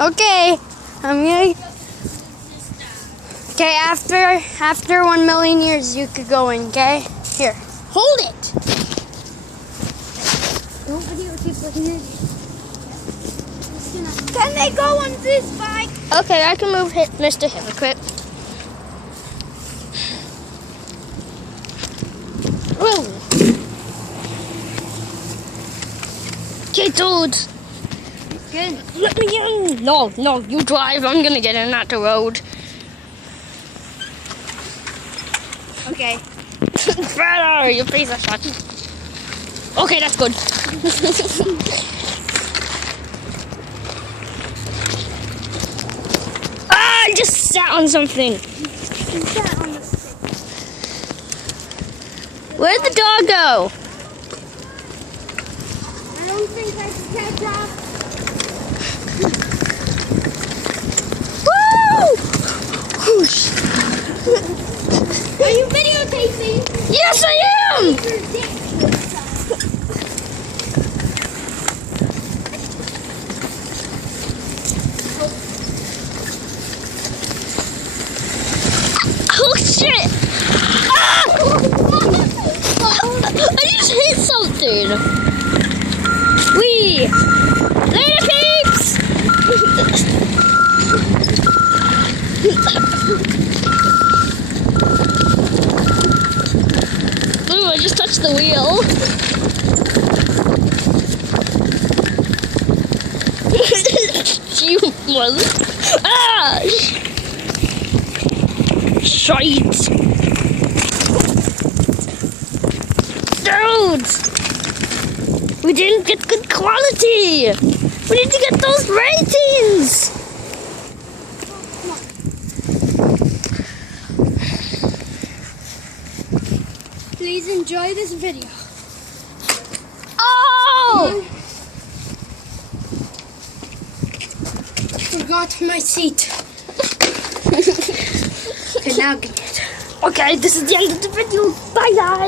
Okay. I'm gonna. Okay, after 1 million years, you could go in. Okay. Here, hold it. Don't videotape like an idiot. Can they go on this bike? Okay, I can move Mr. Hypocrite. Whoa. Okay, dude. Good. Let me in. No, you drive. I'm gonna get in at the road. Okay. Brother, your face is shut. Okay, that's good. I just sat on something. You sat on the stick. Where'd the dog go? I don't think I can catch up. Woo! Whoosh. Are you videotaping? Yes, I am! Your dick. Oh shit! Ah! I just hit something. Wee! Later, peeps! Ooh, I just touched the wheel. You mother. Ah! Shite! Dude! We didn't get good quality! We need to get those ratings! Please enjoy this video. Oh! Forgot my seat. Okay, now get it. Okay, this is the end of the video. Bye, guys!